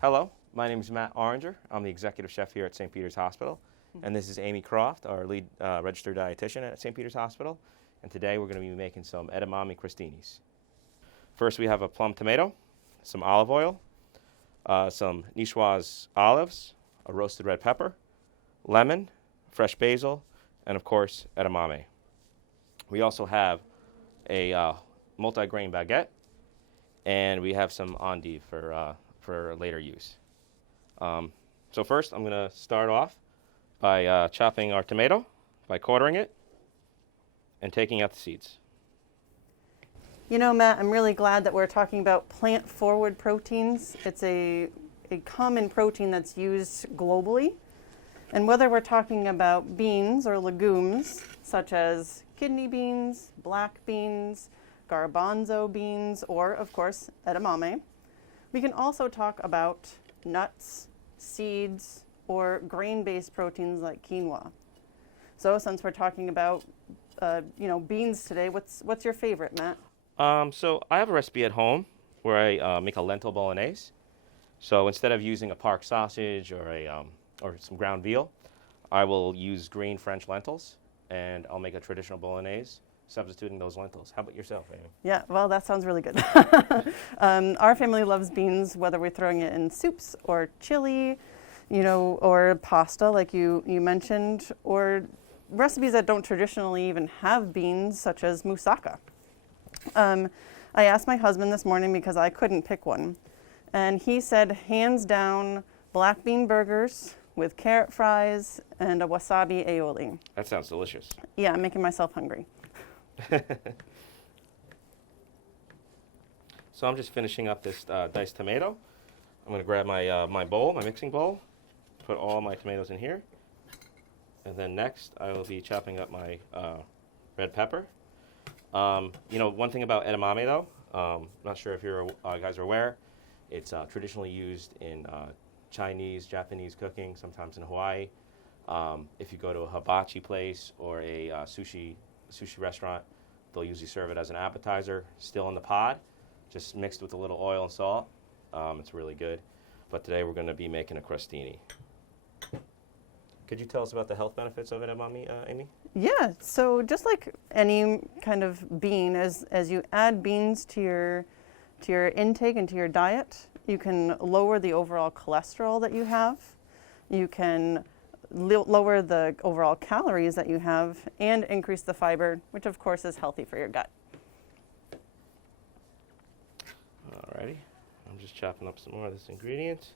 Hello, my name is Matt Oranger. I'm the executive chef here at St. Peter's Hospital. And this is Amy Croft, our lead registered dietitian at St. Peter's Hospital. And today we're going to be making some Edamame Crostinis. First we have a plum tomato, some olive oil, some niçoise olives, a roasted red pepper, lemon, fresh basil, and of course edamame. We also have a multi-grain baguette, and we have some endive for later use. So first I'm going to start off by chopping our tomato, by quartering it, and taking out the seeds. You know, Matt, I'm really glad that we're talking about plant-forward proteins. It's a common protein that's used globally. And whether we're talking about beans or legumes, such as kidney beans, black beans, garbanzo beans, or, of course, edamame, we can also talk about nuts, seeds, or grain-based proteins like quinoa. So since we're talking about beans today, what's your favorite, Matt? So I have a recipe at home where I make a lentil bolognese. So instead of using a park sausage or some ground veal, I will use green French lentils, and I'll make a traditional bolognese substituting those lentils. How about yourself, Amy? Yeah, well, that sounds really good. Our family loves beans, whether we're throwing it in soups or chili, or pasta, like you mentioned, or recipes that don't traditionally even have beans, such as moussaka. I asked my husband this morning because I couldn't pick one, and he said, hands down, black bean burgers with carrot fries and a wasabi aioli. That sounds delicious. Yeah, I'm making myself hungry. So I'm just finishing up this diced tomato. I'm going to grab my bowl, my mixing bowl, put all my tomatoes in here, and then next I will be chopping up my red pepper. One thing about edamame though, not sure if you guys are aware, it's traditionally used in Chinese, Japanese cooking, sometimes in Hawaii. If you go to a hibachi place or a sushi restaurant, they'll usually serve it as an appetizer, still in the pod, just mixed with a little oil and salt. It's really good. But today we're going to be making a crostini. Could you tell us about the health benefits of edamame, Amy? Yeah, so just like any kind of bean, as you add beans to your intake and to your diet, you can lower the overall cholesterol that you have. You can lower the overall calories that you have and increase the fiber, which of course is healthy for your gut. Alrighty, I'm just chopping up some more of this ingredient.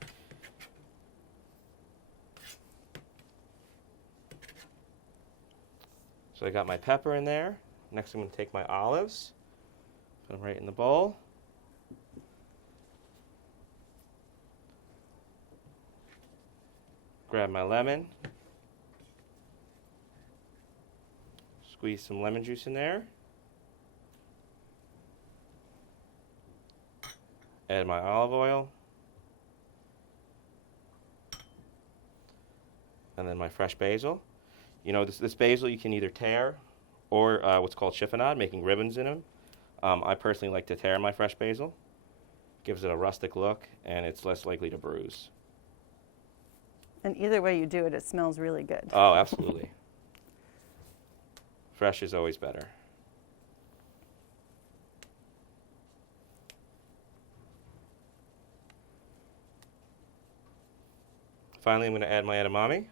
So I got my pepper in there. Next I'm going to take my olives, put them right in the bowl. Grab my lemon, squeeze some lemon juice in there, add my olive oil, and then my fresh basil. This basil you can either tear or what's called chiffonade, making ribbons in them. I personally like to tear my fresh basil. Gives it a rustic look, and it's less likely to bruise. And either way you do it, it smells really good. Oh, absolutely. Fresh is always better. Finally, I'm going to add my edamame.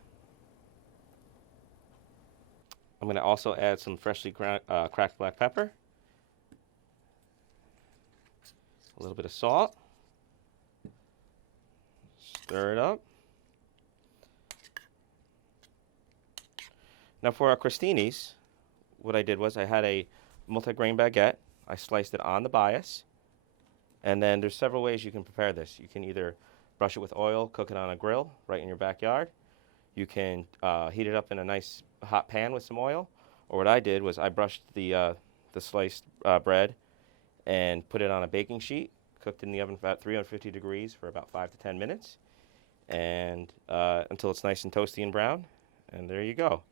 I'm going to also add some freshly cracked black pepper, a little bit of salt, stir it up. Now for our crostinis, what I did was I had a multi-grain baguette. I sliced it on the bias, and then there's several ways you can prepare this. You can either brush it with oil, cook it on a grill right in your backyard. You can heat it up in a nice hot pan with some oil, or what I did was I brushed the sliced bread and put it on a baking sheet, cooked in the oven at 350 degrees for about 5 to 10 minutes, and until it's nice and toasty and brown, and there you go.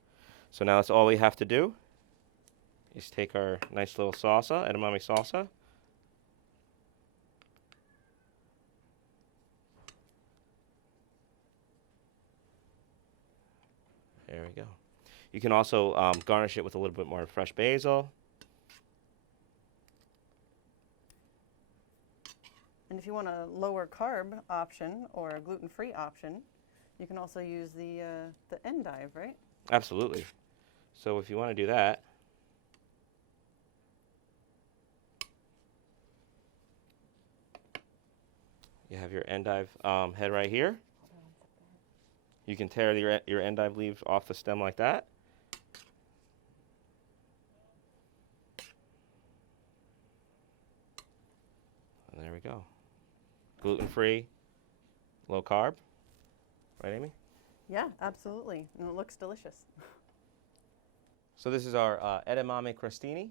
So now that's all we have to do is take our nice little salsa, edamame salsa. There we go. You can also garnish it with a little bit more fresh basil. And if you want a lower carb option or a gluten-free option, you can also use the endive, right? Absolutely. So if you want to do that, you have your endive head right here. You can tear your endive leaves off the stem like that. And there we go. Gluten-free, low carb. Right, Amy? Yeah, absolutely. And it looks delicious. So this is our Edamame Crostini.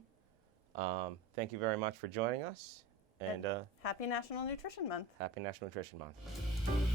Thank you very much for joining us. And Happy National Nutrition Month. happy National Nutrition Month.